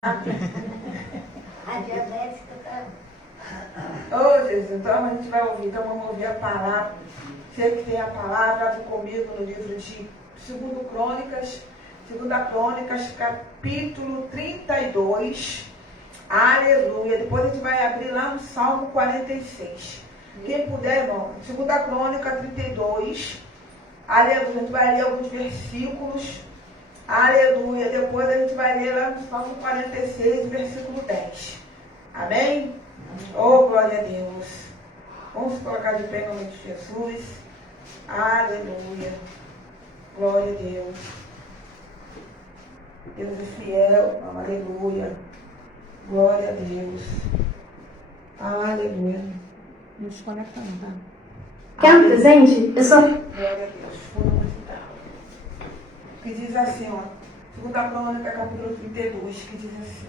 A diabética tá. Oh, Jesus, então a gente vai ouvir, então vamos ouvir a palavra. Você que tem a palavra, abre comigo no livro de 2 Crônicas, capítulo 32. Aleluia. Depois a gente vai abrir lá no Salmo 46. Quem puder, irmão, 2 Crônica 32. Aleluia. A gente vai ler alguns versículos. Aleluia. Depois a gente vai ler lá no Salmo 46, versículo 10. Amém? Oh, glória a Deus. Vamos colocar de pé em nome de Jesus. Aleluia. Glória a Deus. Deus é fiel. Aleluia. Glória a Deus. Aleluia. Não desconecta não, tá? Quer um presente? Eu sou... Glória a Deus. Que diz assim, ó. 2 Crônica, capítulo 32, que diz assim.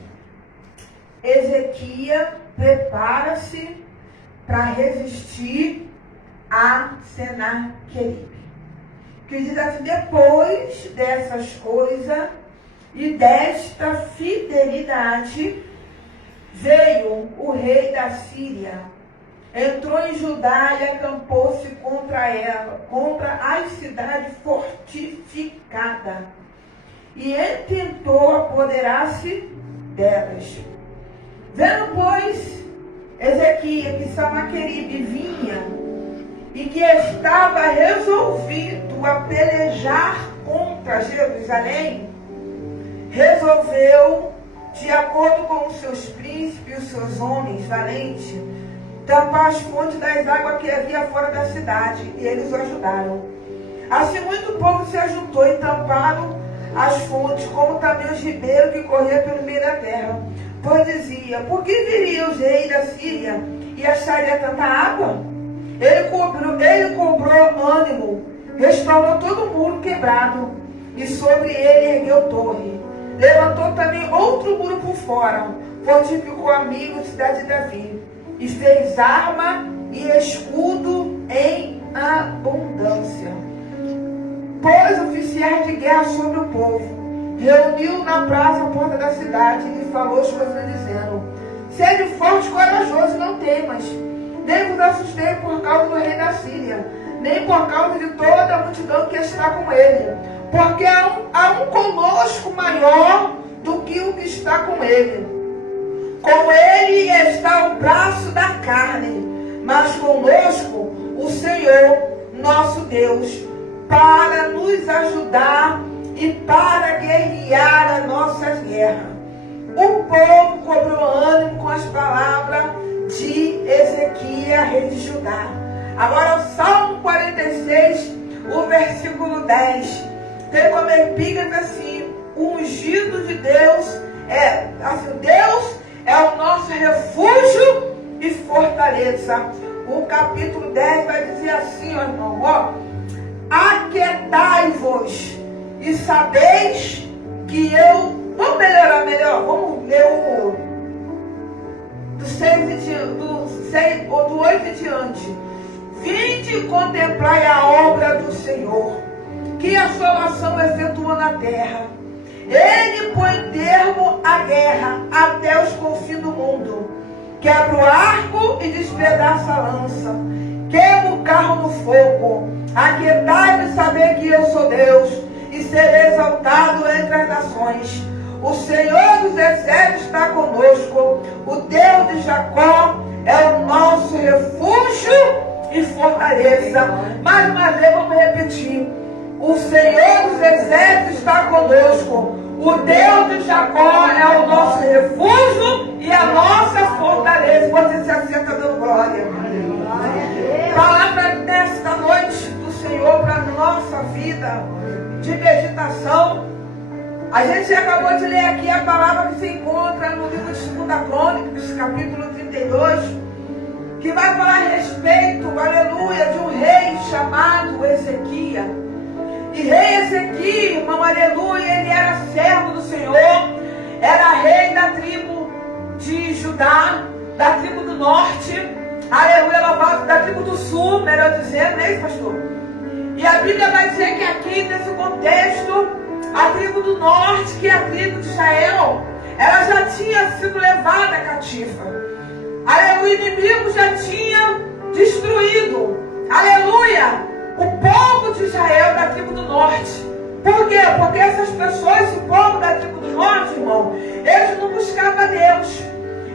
Ezequias prepara-se para resistir a Senaqueribe. Que diz assim, depois dessas coisas e desta fidelidade, veio o rei da Síria, entrou em Judá e acampou-se contra ela, contra as cidades fortificadas, e tentou apoderar-se delas. Vendo, pois, Ezequias que Senaqueribe vinha e que estava resolvido a pelejar contra Jerusalém, resolveu, de acordo com os seus príncipes e os seus homens valentes, tampar as fontes das águas que havia fora da cidade, e eles o ajudaram. Assim muito povo se ajuntou e tamparam as fontes, como também os ribeiros que corriam pelo meio da terra. Pois dizia, por que viria o rei da Síria e acharia tanta água? Ele cobrou ânimo, restaurou todo o muro quebrado, e sobre ele ergueu torre. Levantou também outro muro por fora, fortificou amigo cidade de Davi, e fez arma e escudo em abundância. Pôs oficiais de guerra sobre o povo, reuniu na praça a porta da cidade e falou as coisas dizendo, sede forte e corajoso, não temas, nem vos assustei por causa do rei da Síria, nem por causa de toda a multidão que está com ele, porque há um conosco maior do que o que está com ele. Com ele está o braço da carne, mas conosco o Senhor, nosso Deus, para nos ajudar e para guerrear as nossas guerras. O povo cobrou ânimo com as palavras de Ezequias, rei de Judá. Agora o Salmo 46, o versículo 10. Tem como epígrafe assim, o ungido de Deus Deus é o nosso refúgio e fortaleza. O capítulo 10 vai dizer assim, ó, irmão, ó, aquietai-vos e sabeis que eu... Vamos melhorar melhor, vamos ler o do 8 em diante. Vinde e contemplai a obra do Senhor, que a salvação efetua na terra. Ele põe termo à guerra até os confins do mundo. Quebra o arco e despedaça a lança. Queima o carro no fogo. Aquietai-vos e saber que eu sou Deus, e serei exaltado entre as nações. O Senhor dos exércitos está conosco. O Deus de Jacó é o nosso refúgio e fortaleza. Mais uma vez vamos repetir. O Senhor dos exércitos está conosco. O Deus de Jacó é o nosso refúgio e a nossa fortaleza. Você se assenta dando glória. Palavra desta noite do Senhor para a nossa vida de meditação. A gente acabou de ler aqui a palavra que se encontra no livro de 2 Crônicas, capítulo 32, que vai falar a respeito, aleluia, de um rei chamado Ezequias. E rei Ezequias, irmão, aleluia, ele era servo do Senhor, era rei da tribo de Judá, da tribo do norte, aleluia, louvado, da tribo do sul, melhor dizendo, não é isso, pastor? E a Bíblia vai dizer que aqui, nesse contexto, a tribo do norte, que é a tribo de Israel, ela já tinha sido levada cativa. Aleluia, o inimigo já tinha destruído, aleluia, o povo de Israel da tribo do norte. Por quê? Porque essas pessoas, esse povo da tribo do norte, irmão, eles não buscavam a Deus,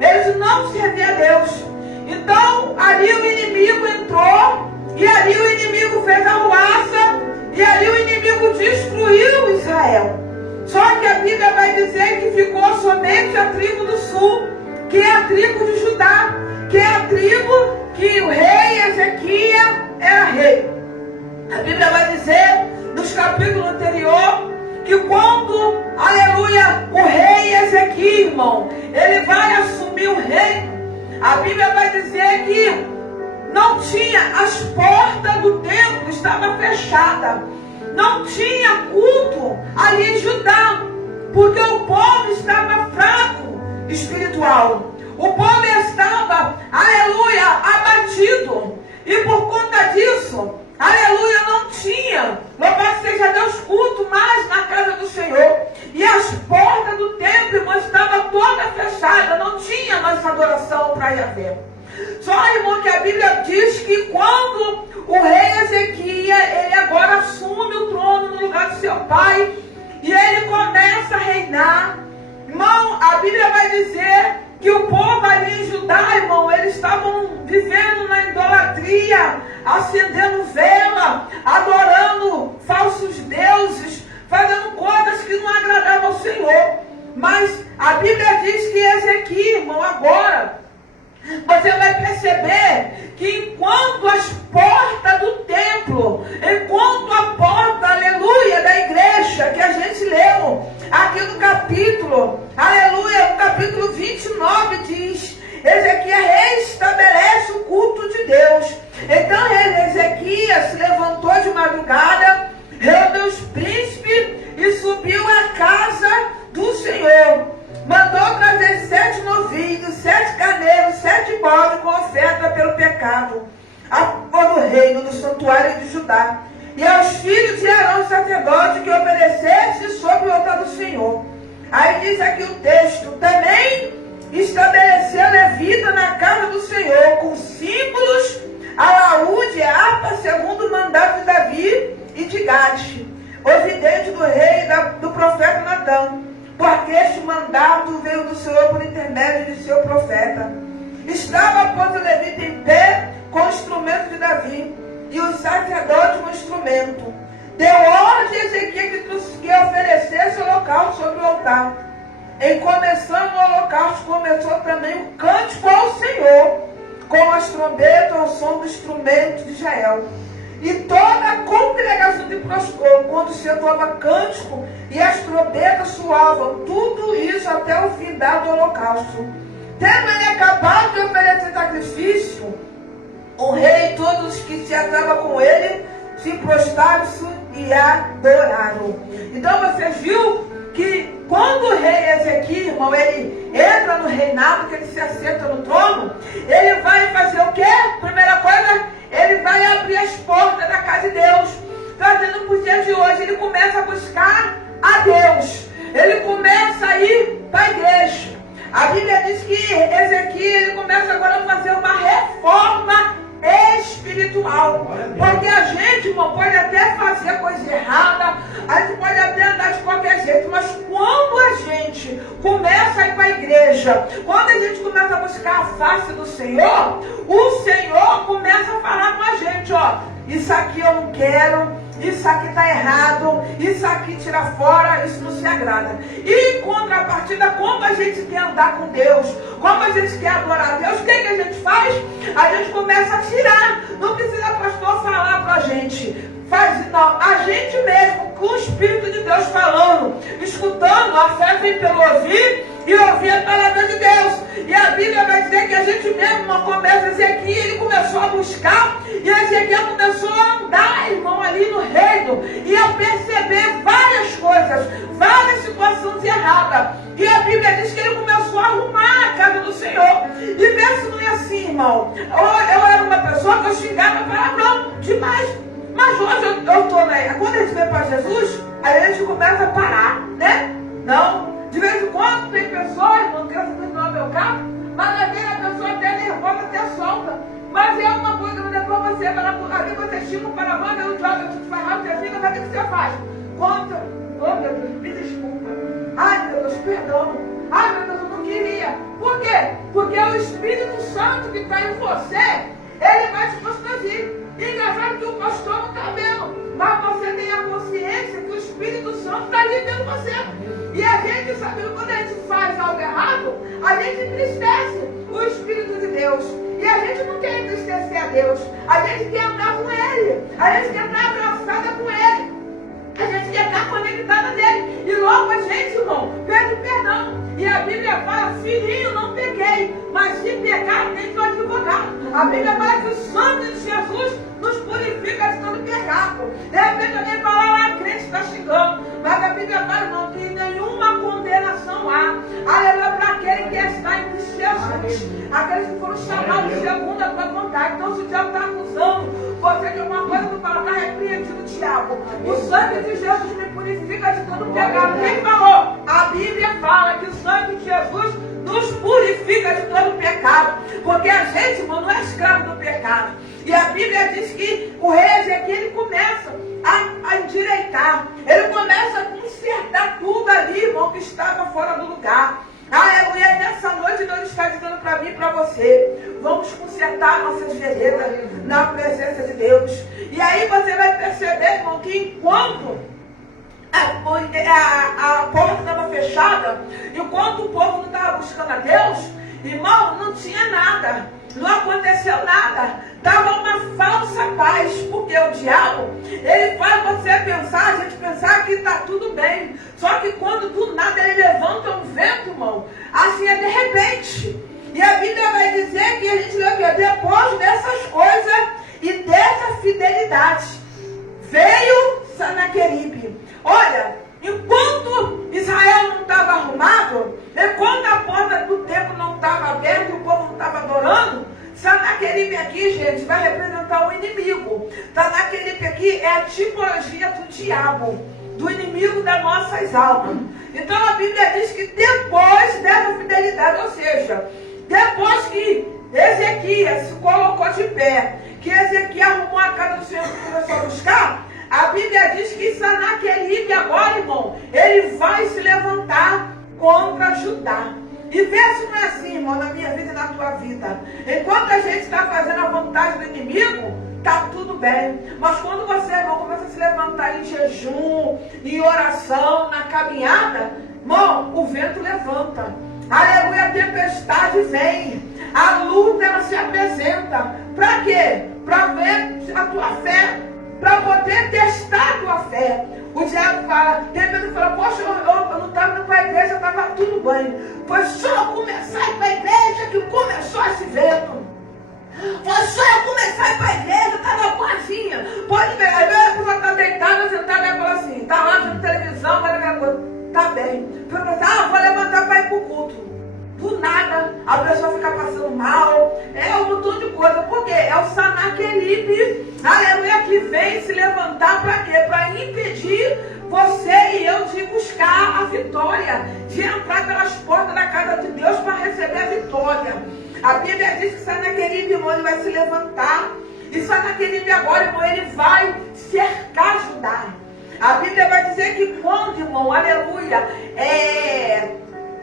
eles não serviam a Deus. Então, ali o inimigo entrou, e ali o inimigo fez a ruaça, e ali o inimigo destruiu Israel. Só que a Bíblia vai dizer que ficou somente a tribo do sul, que é a tribo de Judá, que é a tribo que o rei Ezequias era rei. A Bíblia vai dizer, nos capítulos anteriores, que quando, aleluia, o rei Ezequias, irmão, ele vai assumir o reino, a Bíblia vai dizer que não tinha, as portas do templo estavam fechadas, não tinha culto ali em Judá, porque o povo estava fraco espiritual, o povo estava, aleluia, abatido, e por conta disso, aleluia, não tinha, louvado seja Deus, culto mais na casa do Senhor, e as portas do templo, irmão, estavam todas fechadas, não tinha mais adoração para Yahvé. Só, irmão, que a Bíblia diz que quando o rei Ezequias, ele agora assume o trono no lugar do seu pai, e ele começa a reinar, irmão, a Bíblia vai dizer que o povo ali em Judá, irmão, eles estavam vivendo na idolatria, acendendo vela, adorando falsos deuses, fazendo coisas que não agradavam ao Senhor. Mas a Bíblia diz que Ezequias, irmão, agora você vai perceber que enquanto as portas do templo, enquanto a porta, aleluia, da igreja, que a gente leu aqui no capítulo, aleluia, no capítulo 29 diz, Ezequias restabelece o culto de Deus. Então Ezequias se levantou de madrugada, reuniu os príncipes e subiu à casa do Senhor. Mandou trazer 7 novilhos, 7 carneiros, 7 bodes com oferta pelo pecado, ao reino do santuário de Judá, e aos filhos de Arão, sacerdote, que oferecesse sobre o altar do Senhor. Aí diz aqui o texto, também estabeleceu levita na casa do Senhor, com símbolos, alaúde e harpa, segundo o mandato de Davi e de Gade, o vidente do rei e do profeta Natã. Porque este mandato veio do Senhor por intermédio de seu profeta. Estava, pois, o levita em pé com o instrumento de Davi, e os sacerdotes com o instrumento. Deu ordem a Ezequias que oferecesse o holocausto sobre o altar. Em começando o holocausto, começou também o cântico ao Senhor, com as trombetas ao som do instrumento de Israel. E toda a congregação de prostrou, quando se entoava cântico e as trombetas soavam, tudo isso até o fim do holocausto. Tendo ele acabado de oferecer sacrifício, o rei e todos os que se estavam com ele se prostraram-se e adoraram. Então você viu que quando o rei Ezequias, irmão, ele entra no reinado, que ele se assenta no trono, ele vai fazer o quê? Primeira coisa, ele vai abrir as portas da casa de Deus, trazendo para os dias de hoje. Ele começa a buscar a Deus, ele começa a ir para a igreja. A Bíblia diz que Ezequias, ele começa agora a fazer uma reforma espiritual, porque a gente, irmão, pode até fazer coisa errada, a gente pode até andar de qualquer jeito, mas quando a gente começa a ir para a igreja, quando a gente começa a buscar a face do Senhor, o Senhor começa a falar com a gente, ó, isso aqui eu não quero, isso aqui está errado, isso aqui tira fora, isso não se agrada. E em contrapartida, como a gente quer andar com Deus, como a gente quer adorar a Deus, o que a gente faz? A gente começa a tirar. Não precisa o pastor falar para a gente. Faz, não, a gente mesmo, com o Espírito de Deus falando, escutando, a fé vem pelo ouvir e ouvir a palavra de Deus. E a Bíblia vai dizer que a gente mesmo não começa, Ezequias, ele começou a buscar, e Ezequias começou a andar, irmão, ali no reino, e a perceber várias coisas, várias situações erradas. E a Bíblia diz que ele começou a arrumar a casa do Senhor. E vê se não é assim, irmão. Eu era uma pessoa que eu xingava e falava, não, demais. Mas hoje eu estou, né? Quando a gente vem para Jesus, aí a gente começa a parar, né? Não, De vez em quando tem pessoas, não quero saber não é meu caso, mas às vezes a pessoa até nervosa, até solta. Mas é uma coisa, depois você vai lá, ali você estica para a mão, e o diabo te faz rápido, você fica, mas o que você faz? Conta. Oh meu Deus, me desculpa. Ai meu Deus, perdão. Ai meu Deus, eu não queria. Por quê? Porque é o Espírito Santo que está em você, ele vai te transmitir. E engraçado que o pastor não está vendo, mas você tem a consciência que o Espírito Santo está ali dentro de você. E a gente sabe que quando a gente faz algo errado, a gente entristece o Espírito de Deus. E a gente não quer entristecer a Deus. A gente quer andar com Ele. A gente quer estar abraçada com Ele. A gente quer estar conectada nele. E logo a gente, irmão, pede perdão. E a Bíblia fala, filhinho, não pequei, mas se pecar, tem que advogar. A Bíblia fala que o sangue de Jesus nos purifica de todo pecado. De repente alguém fala, lá, crente está chegando. Mas a Bíblia fala, irmão, que nenhuma condenação há. Aleluia, para aquele que está em Cristo Jesus. Aqueles que foram chamados segundo a tua vontade. Então, se o diabo está acusando você de alguma coisa, não fala, está repreendido o diabo. O sangue de Jesus me purifica de todo pecado. Quem falou? A Bíblia fala que o sangue de Jesus nos purifica de todo pecado. Porque a gente, irmão, não é escravo do pecado. E a Bíblia diz que o rei Ezequiel, ele começa a endireitar. Ele começa a consertar tudo ali, irmão, que estava fora do lugar. Aleluia, e nessa noite Deus está dizendo para mim e para você, vamos consertar nossas veredas na presença de Deus. E aí você vai perceber, irmão, que enquanto a porta estava fechada, enquanto o povo não estava buscando a Deus, irmão, não tinha nada, não aconteceu nada, estava uma falsa paz, porque o diabo, ele faz você pensar, a gente pensar que está tudo bem, só que quando do nada ele levanta um vento, irmão, assim é de repente. E a Bíblia vai dizer que a gente leu que depois dessas coisas e dessa fidelidade, veio Sanaqueribe. Olha, enquanto Israel não estava arrumado, enquanto a porta do templo não estava aberta e o povo não estava adorando, Sanaqueribe aqui, gente, vai representar o inimigo. Sanaqueribe aqui é a tipologia do diabo, do inimigo das nossas almas. Então a Bíblia diz que depois dessa fidelidade, ou seja, depois que Ezequias se colocou de pé, que Ezequiel arrumou a casa do Senhor e começou a buscar, a Bíblia diz que Sanaqueribe agora, irmão, ele vai se levantar contra Judá. E vê se não é assim, irmão, na minha vida e na tua vida. Enquanto a gente está fazendo a vontade do inimigo, está tudo bem. Mas quando você, irmão, começa a se levantar em jejum, em oração, na caminhada, irmão, o vento levanta. Aleluia, a tempestade vem. A luta, ela se apresenta. Para quê? Para ver a tua fé. Para poder testar a tua fé. O diabo fala, tem medo de falar, poxa, eu não estava indo para a igreja, estava tudo bem. Foi só eu começar a ir para a igreja que começou esse vento. Foi só eu começar a ir para a igreja, estava boazinha. Pode ver, às vezes a pessoa está deitada, sentada, e fala assim, está lá vendo televisão, vai ver coisa. Está bem. Vou levantar para ir para o culto. Do nada, a pessoa fica passando mal, é um montão de coisa. Por quê? É o Sanaqueribe, aleluia, que vem se levantar para quê? Para impedir você e eu de buscar a vitória, de entrar pelas portas da casa de Deus para receber a vitória. A Bíblia diz que Sanaqueribe, irmão, ele vai se levantar. E Sanaqueribe agora, irmão, ele vai cercar Judá. A Bíblia vai dizer que quando, irmão, aleluia,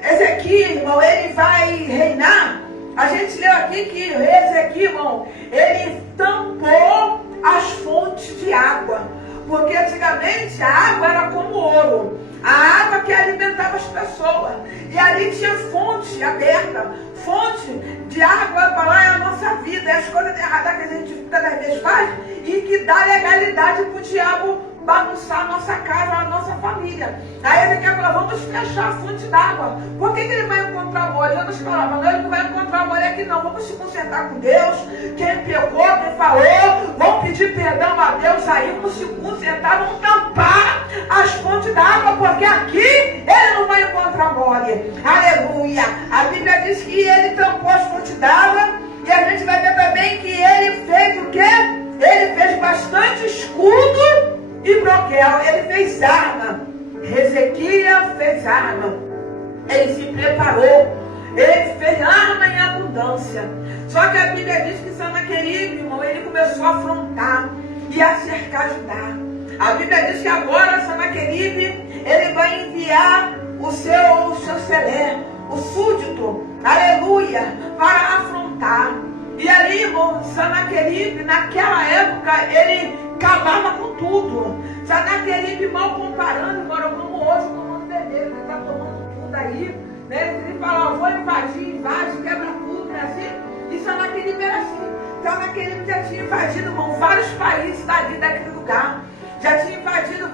Ezequiel, irmão, ele vai reinar. A gente leu aqui que Ezequiel, irmão, ele tampou as fontes de água. Porque antigamente a água era como ouro. A água que alimentava as pessoas. E ali tinha fonte aberta. Fonte de água para lá é a nossa vida. É as coisas erradas que a gente muitas vezes faz e que dá legalidade para o diabo bagunçar a nossa casa, a nossa família. Aí ele quer falar, vamos fechar a fonte d'água. Por que ele vai encontrar mole? Eu não falava, não, ele não vai encontrar mole aqui não. Vamos se consertar com Deus. Quem pegou, quem falou, vamos pedir perdão a Deus aí, vamos se consertar, vamos tampar as fontes d'água, porque aqui ele não vai encontrar mole. Aleluia. A Bíblia diz que ele tampou as fontes d'água e a gente vai ver também que ele fez o quê? Ele fez bastante escudo e broquel, ele fez arma. Ezequiel fez arma. Ele se preparou. Ele fez arma em abundância. Só que a Bíblia diz que Sanaqueribe, irmão, ele começou a afrontar e a cercar Judá. A Bíblia diz que agora Sanaqueribe, ele vai enviar o seu Selé, o súdito, aleluia, para afrontar. E ali, irmão, Sanaqueribe, naquela época, ele acabava com tudo. Sanaqueribe, mal comparando, agora como hoje, tomando bebê, ele está tomando tudo aí, né? Ele fala, vou invadir, invade, quebra tudo, né? Assim? E Sanaqueribe era assim. Sanaqueribe já tinha invadido, irmão, vários países dali, daquele lugar. Já tinha invadido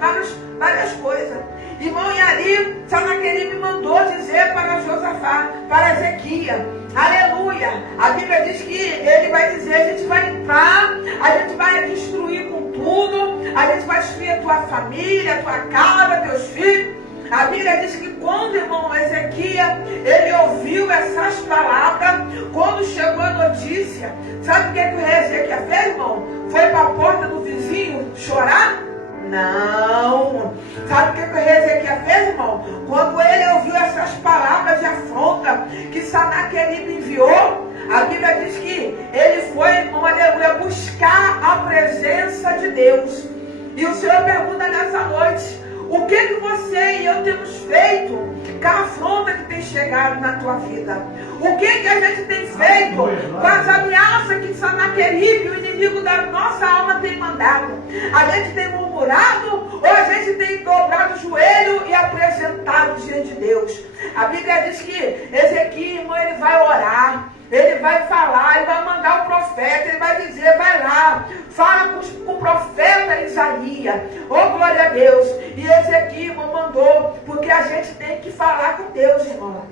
várias coisas. Irmão, e ali, Sanaqueribe mandou dizer para Josafá, para Ezequias, aleluia. A Bíblia diz que ele vai dizer, a gente vai entrar, a gente vai destruir com tudo, a gente vai destruir a tua família, a tua casa, teus filhos. A Bíblia diz que quando, irmão, Ezequias, ele ouviu essas palavras, quando chegou a notícia, sabe o que o rei Ezequias fez, irmão? Foi para a porta do vizinho chorar? Não. Sabe o que o rei Ezequias fez, irmão? Quando ele ouviu essas palavras de afronta que Sanaqueribe enviou, a Bíblia diz que ele foi, irmão, aleluia, buscar a presença de Deus. E o Senhor pergunta nessa noite, o que você e eu temos feito com a afronta que tem chegado na tua vida? O que a gente tem feito com as ameaças que Sanaqueribe, o inimigo da nossa alma, tem mandado? A gente tem murmurado ou a gente tem dobrado o joelho e apresentado diante de Deus? A Bíblia diz que Ezequias, irmão, ele vai orar. Ele vai falar, ele vai mandar o profeta, ele vai dizer, vai lá, fala com o profeta Isaías. Oh, glória a Deus. E Ezequias, irmão, mandou, porque a gente tem que falar com Deus, irmão.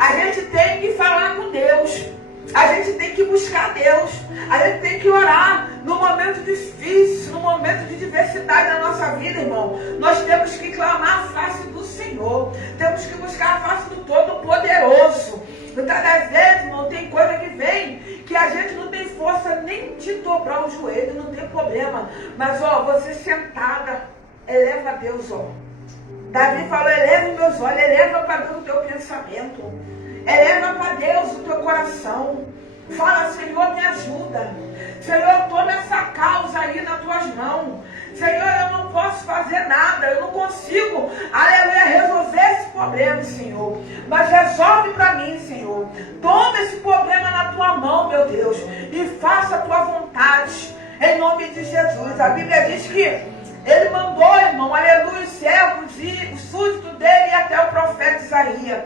A gente tem que falar com Deus. A gente tem que buscar Deus. A gente tem que orar no momento difícil, no momento de diversidade da nossa vida, irmão. Nós temos que clamar a face do Senhor. Temos que buscar a face do Todo-Poderoso. Muitas das vezes, irmão, tem coisa que vem que a gente não tem força nem de dobrar o joelho, não tem problema. Mas, ó, você sentada, eleva a Deus, ó. Davi falou, eleva os meus olhos, eleva para Deus o teu pensamento. Eleva para Deus o teu coração. Fala, Senhor, me ajuda. Senhor, toma essa causa aí nas tuas mãos. Senhor, eu não posso fazer nada, eu não consigo, aleluia, resolver esse problema, Senhor. Mas resolve para mim, Senhor. Toma esse problema na tua mão, meu Deus, e faça a tua vontade, em nome de Jesus. A Bíblia diz que ele mandou, irmão, aleluia, os servos e o súdito dele e até o profeta Isaías.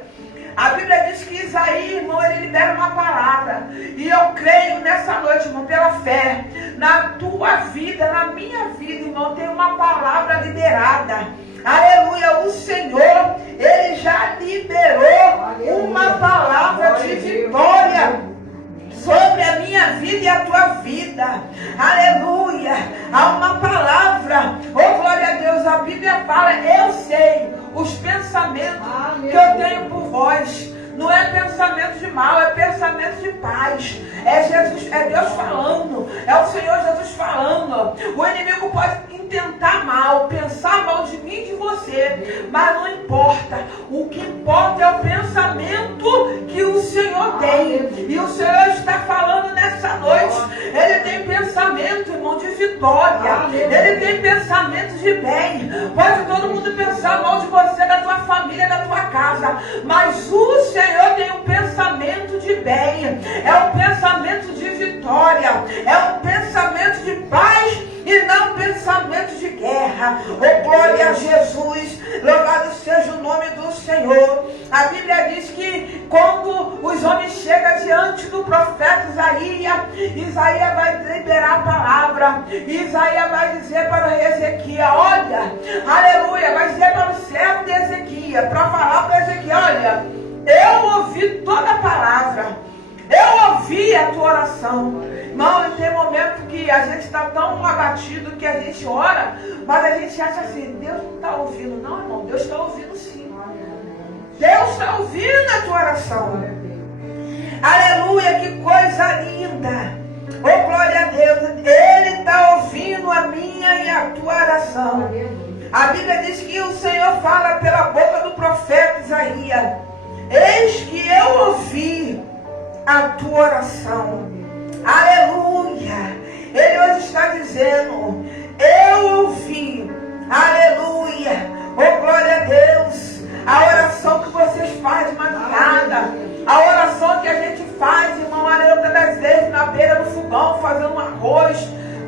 A Bíblia diz que Isaías, irmão, ele libera uma palavra. E eu creio nessa noite, irmão, pela fé, na tua vida, na minha vida, irmão, tem uma palavra liberada. Aleluia, o Senhor, ele já liberou uma palavra de vitória sobre a minha vida e a tua vida. Aleluia. Há uma palavra. Oh, glória a Deus. A Bíblia fala, eu sei os pensamentos que eu tenho por vós. Não é pensamento de mal, é pensamento de paz. É Jesus, é Deus falando. É o Senhor Jesus falando. O inimigo pode intentar mal, pensar mal de mim e de você, mas não importa. O que importa é o pensamento que o Senhor tem. E o Senhor está falando nessa noite. Ele tem pensamento, irmão, de vitória. Ele tem pensamento de bem. Pode todo mundo pensar mal de você, da tua família, da tua casa, mas o Senhor tem um pensamento de bem. É um pensamento de vitória. É um pensamento de paz e não pensamento de guerra. Oh, glória a Jesus. Louvado seja o nome do Senhor. A Bíblia diz que quando os homens chegam diante do profeta Isaías, Isaías vai liberar a palavra. Isaías vai dizer para o rei Ezequias, olha, aleluia, vai dizer para o servo de Ezequias, para falar para Ezequias, olha, eu ouvi toda a palavra. Eu ouvi a tua oração. Irmão, e tem momento que a gente está tão abatido que a gente ora, mas a gente acha assim, Deus não está ouvindo. Não, irmão, Deus está ouvindo sim. Deus está ouvindo a tua oração. Aleluia, que coisa linda. Oh, glória a Deus. Ele está ouvindo a minha e a tua oração. A Bíblia diz que o Senhor fala pela boca do profeta Isaías: eis que eu ouvi a tua oração. Aleluia. Ele hoje está dizendo: eu ouvi, aleluia, oh glória a Deus, a oração que vocês fazem de madrugada, a oração que a gente faz, irmão, aleluia, das vezes na beira do fogão, fazendo um arroz,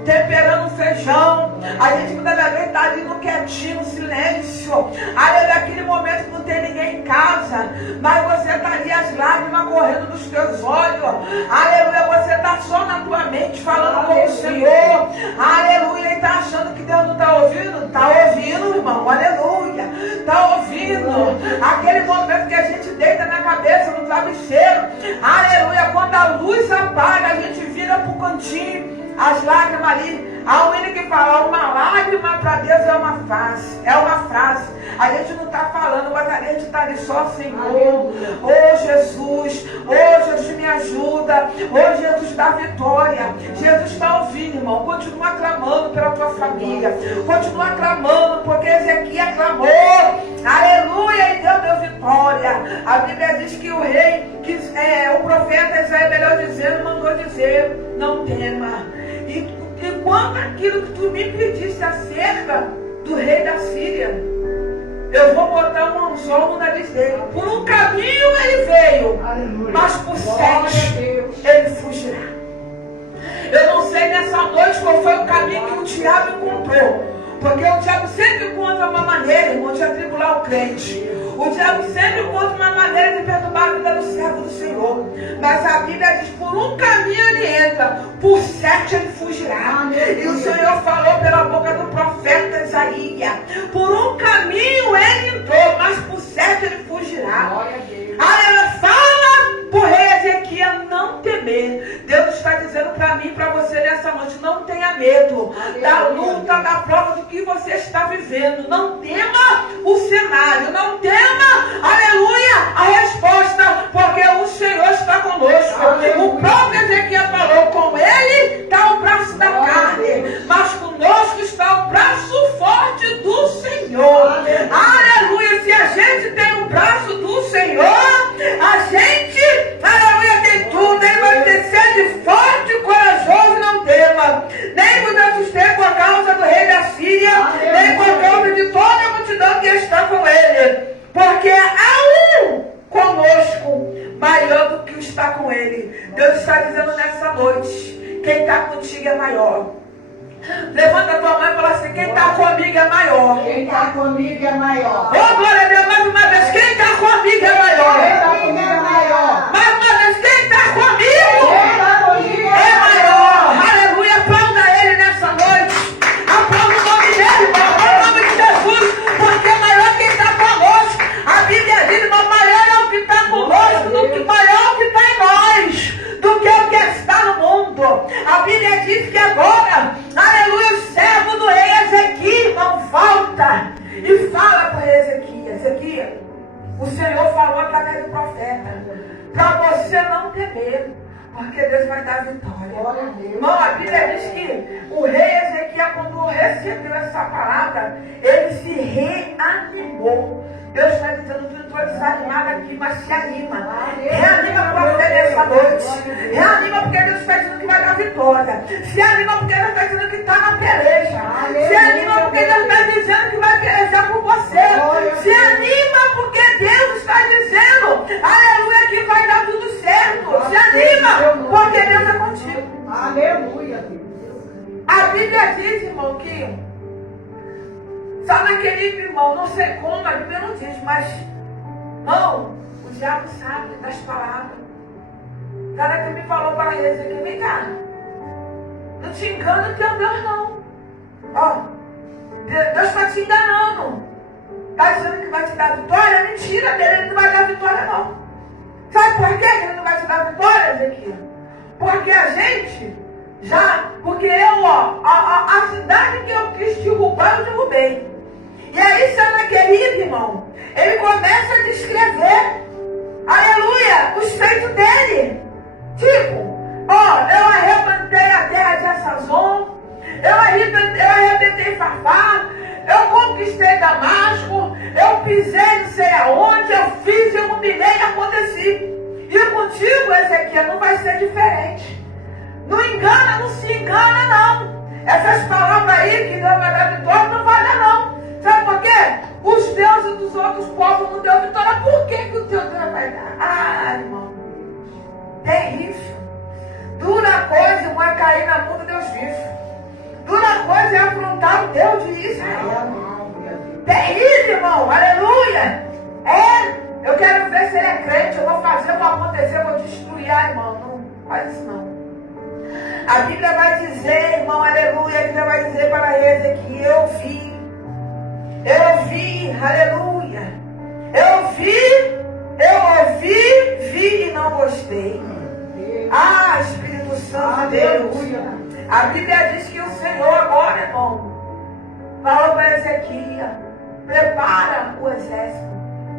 temperando um feijão. A gente muitas das vezes está ali no quietinho, no silêncio, aleluia, aquele momento que não tem ninguém em casa, mas você está ali, as lágrimas correndo dos teus olhos, aleluia, você está só na tua mente falando com o Senhor, aleluia, e está achando que Deus não está ouvindo? Está ouvindo, irmão, aleluia, está ouvindo. Aquele momento que a gente deita na cabeça, no travesseiro, aleluia, quando a luz apaga, a gente vira para o cantinho, as lágrimas ali. A única que fala, uma lágrima para Deus é uma frase. A gente não está falando, mas a gente está ali só, Senhor. Oh Jesus, oh Jesus me ajuda, oh Jesus dá vitória. Jesus está ouvindo, irmão. Continua clamando pela tua família, continua clamando, porque Ezequias clamou, aleluia, e Deus deu vitória. A Bíblia diz que o rei, o profeta Isaías, melhor dizendo, mandou dizer: não tema. E quanto aquilo que tu me pediste acerca do rei da Síria, eu vou botar um anzol no nariz dele. Por um caminho ele veio, aleluia, mas por 7 ele fugirá. Eu não sei nessa noite qual foi o caminho que o diabo encontrou, porque o diabo sempre encontra uma maneira, irmão, de atribular o crente. O diabo sempre encontra uma maneira de perturbar a vida do servo do Senhor. Mas a Bíblia diz: por um caminho ele entra, por 7 ele fugirá. E o Senhor falou pela boca do profeta Isaías: por um caminho ele entrou, mas por 7 ele fugirá. Aleluia. Fala por rei Ezequias não temer. Deus está dizendo para mim e para você nessa noite: não tenha medo da luta, da prova do que você está vivendo. Não tema o cenário, não tema, aleluia, a resposta, porque o Senhor está conosco. O próprio Ezequias falou: com ele está o braço da carne, mas conosco está o braço forte do Senhor. Aleluia. Se a gente tem o braço do Senhor, a gente, aleluia, tem tudo. Ele vai ter sede forte, corajoso, não tema. Nem por Deus ter por causa do rei da Síria, nem por causa de toda a multidão que está com ele. Porque há um conosco maior do que está com ele. Deus está dizendo nessa noite: quem está contigo é maior. Levanta a tua mão e fala assim: quem está comigo é maior. Quem está comigo é maior. Oh, glória a Deus, mais uma vez: quem está comigo é maior. Quem está comigo é maior. Mais uma vez: quem está comigo Quem está comigo é maior. Aleluia, aplauda ele nessa noite. Aplauda o nome dele, irmão, o nome de Jesus, porque é maior quem está conosco. A Bíblia diz: irmão, maior é o que está conosco do que maior é o que está em nós, do que o que está no mundo. A Bíblia diz que agora, aleluia, o servo do rei Ezequias, irmão, volta e fala para Ezequias: Ezequias, o Senhor falou através do profeta para você não temer, porque Deus vai dar vitória. Irmão, a Bíblia diz que o rei Ezequias, quando recebeu essa palavra, ele se reanimou. Deus está dizendo: tu estou desanimado aqui, mas se anima. Reanima a tua fé nessa noite. Reanima, porque Deus está dizendo que vai dar vitória. Se anima, porque Deus está dizendo que está na peleja. Se anima, porque Deus está dizendo que vai pelejar por você. Se anima, porque Deus está dizendo, aleluia, que vai dar tudo certo. Se anima, porque Deus é contigo. Aleluia. A Bíblia diz, irmão, que só naquele livro, irmão, não sei como, a Bíblia não diz, mas não, o diabo sabe das palavras. O cara que me falou para ele aqui: vem cá, não te engana que é Deus não. Ó, Deus está te enganando. Está dizendo que vai te dar vitória? É mentira dele, ele não vai dar vitória não. Sabe por que ele não vai te dar vitória, Ezequias? Porque a gente porque eu, a cidade que eu quis derrubar, eu derrubei. E aí, Senaqueribe, irmão, ele começa a descrever, aleluia, os feitos dele. Tipo, eu arrebentei a terra de Assazon, eu arrebentei Fafá, eu conquistei em Damasco, eu pisei não sei aonde, eu fiz, eu humilhei e aconteci. E contigo, Ezequiel, não vai ser diferente. Não engana, não se engana, não. Essas palavras aí que Deus vai dar vitória, não vai dar, não. Sabe por quê? Os deuses dos outros povos não deu vitória. Por que o teu Deus vai dar? Ah, irmão, terrível. Dura coisa, irmão, é cair na mão do Deus vivo. Dura coisa é afrontar o Deus de Israel. Terrível, irmão, aleluia. Eu quero ver se ele é crente, eu vou fazer, vou acontecer, vou destruir. Ah, irmão, não faz isso não. A Bíblia vai dizer, irmão, aleluia, a Bíblia vai dizer para Ezequiel, eu vi, aleluia. Eu ouvi, vi e não gostei. Ah, Espírito Santo de Deus. A Bíblia diz que o Senhor agora, irmão, falou para Ezequiel, prepara o exército.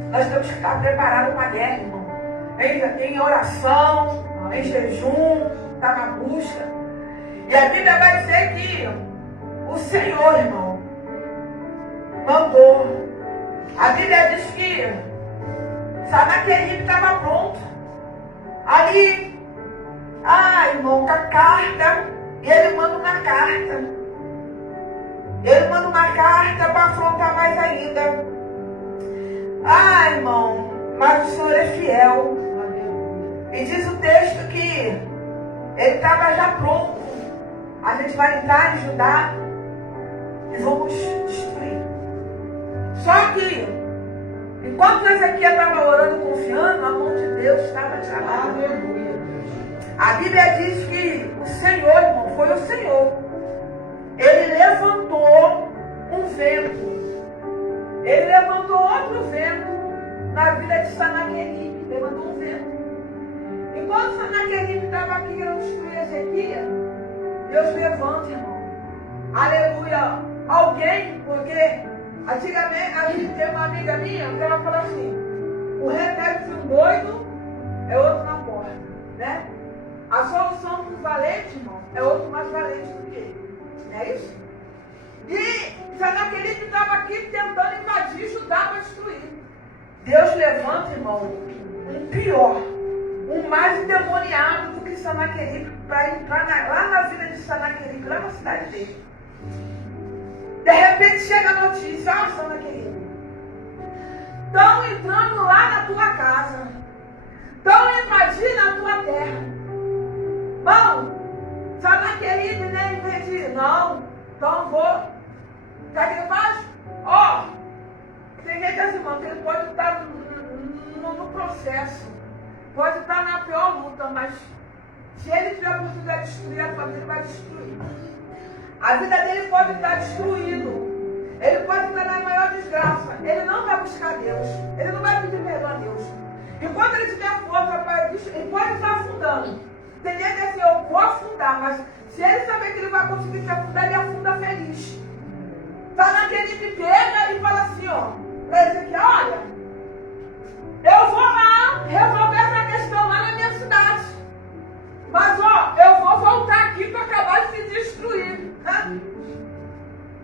Nós temos que estar preparados para a guerra, irmão. Em oração, em jejum, está na busca. E a Bíblia vai dizer que o Senhor, irmão, mandou. A Bíblia diz que Sanaqueribe estava pronto. Ali, irmão, com a carta, e ele manda uma carta. Ele manda uma carta para afrontar mais ainda. Irmão, mas o Senhor é fiel. E diz o texto que ele estava já pronto. A gente vai entrar em Judá e vamos destruir. Só que, enquanto Ezequiel estava orando, confiando, a mão de Deus estava trabalhando. A Bíblia diz que o Senhor, irmão, foi o Senhor. Ele levantou um vento. Ele levantou outro vento na vida de Sanaqueribe. Levantou um vento. Enquanto Sanaqueribe estava aqui querendo destruir Ezequiel, Deus levanta, irmão. Aleluia. Alguém, porque antigamente a gente tem uma amiga minha que ela fala assim: o remédio de um doido é outro na porta, né? A solução para o valente, irmão, é outro mais valente do que ele. Não é isso? E Sanaqueribe estava aqui tentando invadir Judá para destruir. Deus levanta, irmão, um pior, um mais endemoniado do que Sanaqueribe, para entrar lá na vida de Sanaqueribe, lá na cidade dele. De repente chega a notícia: Sanaqueribe, estão entrando lá na tua casa, estão invadindo a tua terra. Bom, Sanaqueribe, né, em vez de não, então vou. Quer que ele faz? Tem gente assim, irmão, que ele pode estar no processo, pode estar na pior luta, mas se ele tiver a oportunidade de destruir a família, ele vai destruir. A vida dele pode estar destruindo, ele pode estar na maior desgraça, ele não vai buscar Deus, ele não vai pedir perdão a Deus. Enquanto ele tiver força para destruir, ele pode estar afundando. Tem gente que assim, eu vou afundar, mas se ele saber que ele vai conseguir se afundar, ele afunda feliz. Sanaqueribe pega e fala assim, para Ezequiel: olha, eu vou lá resolver essa questão lá na minha cidade. Mas eu vou voltar aqui para acabar de se destruir.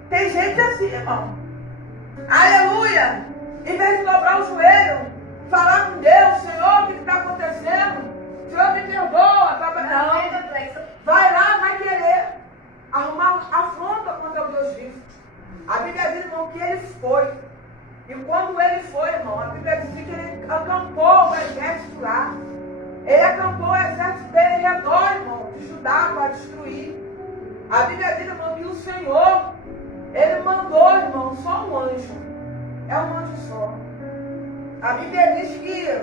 Tem gente assim, irmão. Aleluia! Em vez de dobrar o joelho, falar com Deus: Senhor, o que está acontecendo? Senhor, me perdoa. Não. Vai lá, vai querer arrumar afronta contra o Deus vivo. A Bíblia diz, irmão, que ele foi. E quando ele foi, irmão, a Bíblia diz que ele acampou o exército lá. Ele acampou o exército dele em redor, irmão, de Judá para destruir. A Bíblia diz, irmão, que o Senhor, ele mandou, irmão, só um anjo. É um anjo só. A Bíblia diz que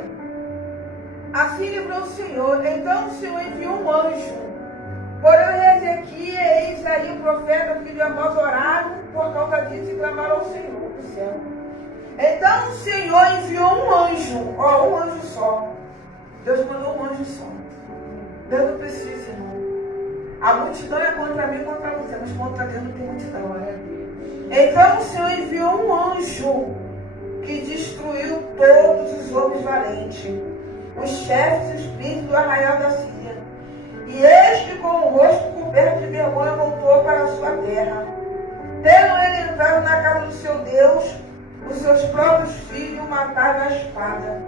assim livrou o Senhor. Então o Senhor enviou um anjo. Porém, Ezequiel, eis aí o profeta, filho de Amós, oraram por causa disso e clamaram ao Senhor do céu. Então o Senhor enviou um anjo, um anjo só. Deus mandou um anjo só. Deus não precisa, irmão. A multidão é contra mim e contra você, mas contra Deus não tem multidão. Então o Senhor enviou um anjo que destruiu todos os homens valentes, os chefes e os príncipes do arraial da Síria. E este, com o rosto coberto de vergonha, voltou para a sua terra. Tendo ele entrado na casa do seu Deus, os seus próprios filhos mataram a espada.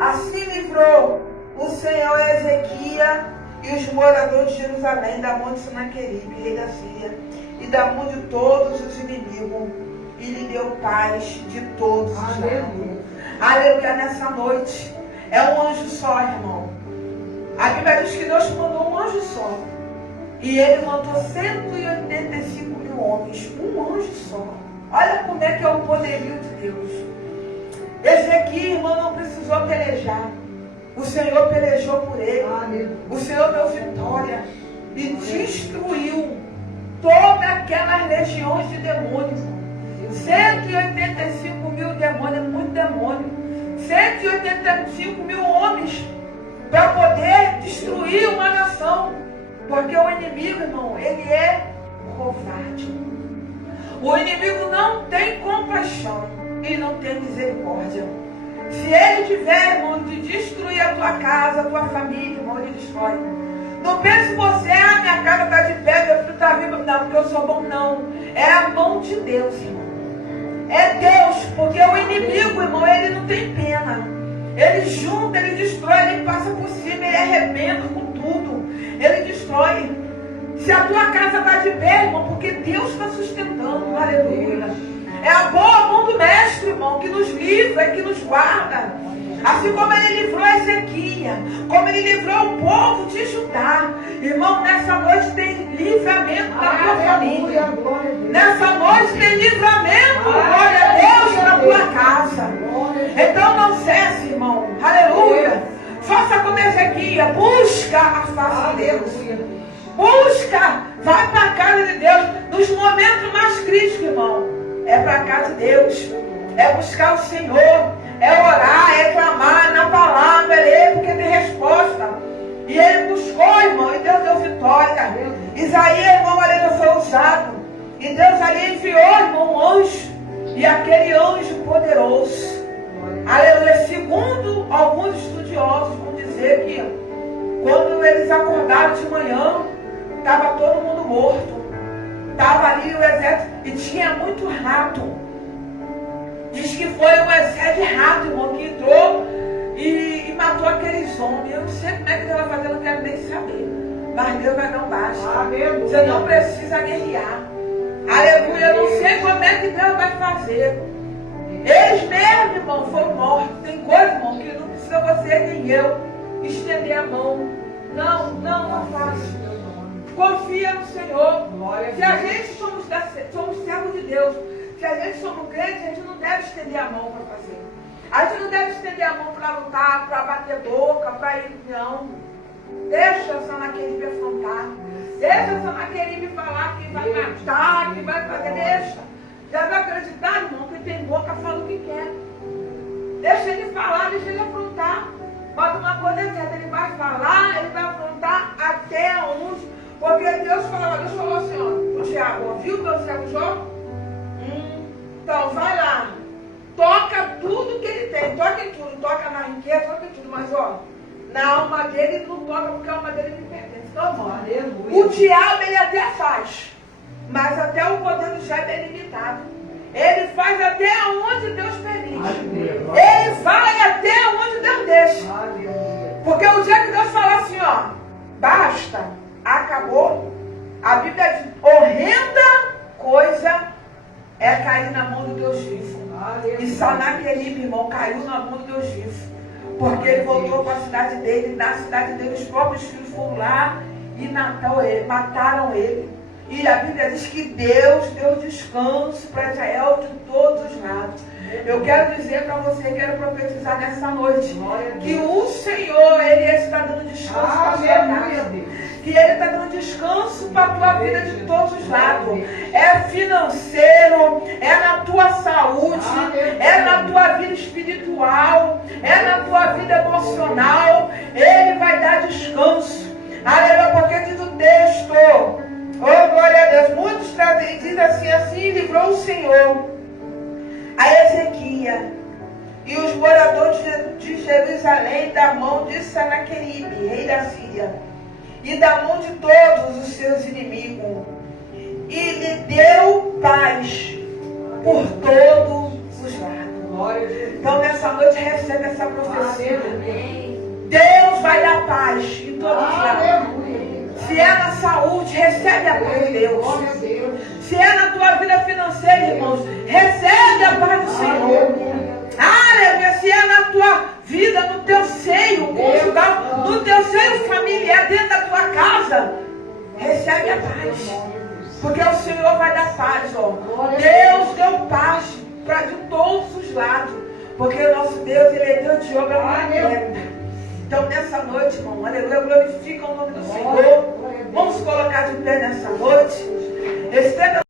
Assim livrou o Senhor Ezequias e os moradores de Jerusalém da mão de Senaqueribe, rei da Síria, e da mão de todos os inimigos, e lhe deu paz de todos os lados. Aleluia, nessa noite. É um anjo só, irmão. A Bíblia diz que Deus mandou um anjo só. E ele mandou 185 mil homens. Um anjo só. Olha como é que é o poderio de Deus. Ezequias, irmão, não precisou pelejar. O Senhor pelejou por ele. O Senhor deu vitória. E destruiu todas aquelas legiões de demônios. 185 mil demônios, muito demônio. 185 mil homens para poder destruir uma nação. Porque o inimigo, irmão, ele é covarde. O inimigo não tem compaixão e não tem misericórdia. Se ele tiver, irmão, de destruir a tua casa, a tua família, irmão, ele destrói. Não pense você, minha casa está de pé, meu filho está vivo. Não, porque eu sou bom, não. É a mão de Deus, irmão. É Deus, porque o inimigo, irmão, ele não tem pena. Ele junta, ele destrói, ele passa por cima, ele arrebenta com tudo. Ele destrói. Se a tua casa está de pé, irmão, porque Deus está sustentando, aleluia. É a boa mão do mestre, irmão, que nos livra e que nos guarda. Assim como ele livrou Ezequias, como ele livrou o povo de Judá. Irmão, nessa noite tem livramento na tua família. Nessa noite tem livramento, glória a Deus, na tua casa. Então não cesse, irmão, aleluia. Faça como Ezequias, busca a face de Deus. Busca, vai para a casa de Deus. Nos momentos mais críticos, irmão, é para a casa de Deus. É buscar o Senhor. É orar, é clamar na palavra, é ler, porque tem resposta. E ele buscou, irmão, e Deus deu vitória. Isaías, irmão, ali foi usado. E Deus ali enviou, irmão, um anjo. E aquele anjo poderoso. Aleluia. Segundo alguns estudiosos vão dizer que quando eles acordaram de manhã, estava todo mundo morto. Estava ali o exército e tinha muito rato. Diz que foi um exército de rato, irmão, que entrou e matou aqueles homens. Eu não sei como é que Deus vai fazer, eu não quero nem saber. Mas Deus vai dar um basta. Você não precisa guerrear. Aleluia, eu não sei como é que Deus vai fazer. Eles mesmo, irmão, foram mortos. Tem coisa, irmão, que não precisa você nem eu estender a mão. Não faça. Confia no Senhor. Se a gente somos servos de Deus, se a gente somos crentes, a gente não deve estender a mão para fazer. A gente não deve estender a mão para lutar, para bater boca, para ir, não. Deixa a Senaqueribe afrontar. Deixa a Senaqueribe falar que vai matar, que vai fazer. Deixa. Já vai acreditar, irmão, que tem boca, fala o que quer. Deixa ele falar, deixa ele afrontar. Bota uma coisa certa, ele vai falar, ele vai afrontar até onde. Porque Deus falou assim, ó, o Tiago, ouviu o meu servo Jó? Então, vai lá, toca tudo que ele tem, toca em tudo, toca na riqueza, toca em tudo, mas ó, na alma dele ele não toca porque a alma dele me pertence. Então, ó, o diabo ele até faz, mas até o poder do diabo é limitado. Ele faz até onde Deus permite. Ele vai até onde Deus deixa. Porque o dia que Deus falar assim, ó, basta, acabou, a Bíblia diz, horrenda coisa é cair na mão do Deus vivo. E Senaqueribe, irmão, caiu na mão do Deus vivo. Porque ele voltou para a cidade dele. Na cidade dele, os próprios filhos foram lá e mataram ele. E a Bíblia diz que Deus deu descanso para Israel de todos os lados. Eu quero dizer para você, quero profetizar nessa noite, que o Senhor, Ele está dando descanso para a sua casa. Que Ele está dando descanso para a tua vida de todos os lados. É financeiro, é na tua saúde, é na tua vida espiritual, é na tua vida emocional. Ele vai dar descanso. Aleluia, porque diz o texto, oh glória a Deus, muitos trazem, diz assim livrou o Senhor a Ezequias e os moradores de Jerusalém da mão de Senaqueribe, rei da Síria, e da mão de todos os seus inimigos, e lhe deu paz por todos os Glória a Deus. Então nessa noite recebe essa profecia. Aleluia. Deus vai dar paz em todos os lados. Aleluia. Se é na saúde, recebe a paz de Deus. Glória a Deus. Se é na tua vida financeira, irmãos, recebe a paz do Senhor. Aleluia. Se é na tua vida, no teu seio conjugal, no teu seio familiar, dentro da tua casa, recebe a paz. Porque o Senhor vai dar paz, ó. Deus deu paz para de todos os lados. Porque o nosso Deus, Ele é Deus de obra magnífica. Então nessa noite, irmão, aleluia, glorifica o nome do Senhor. Vamos colocar de pé nessa noite. Estenda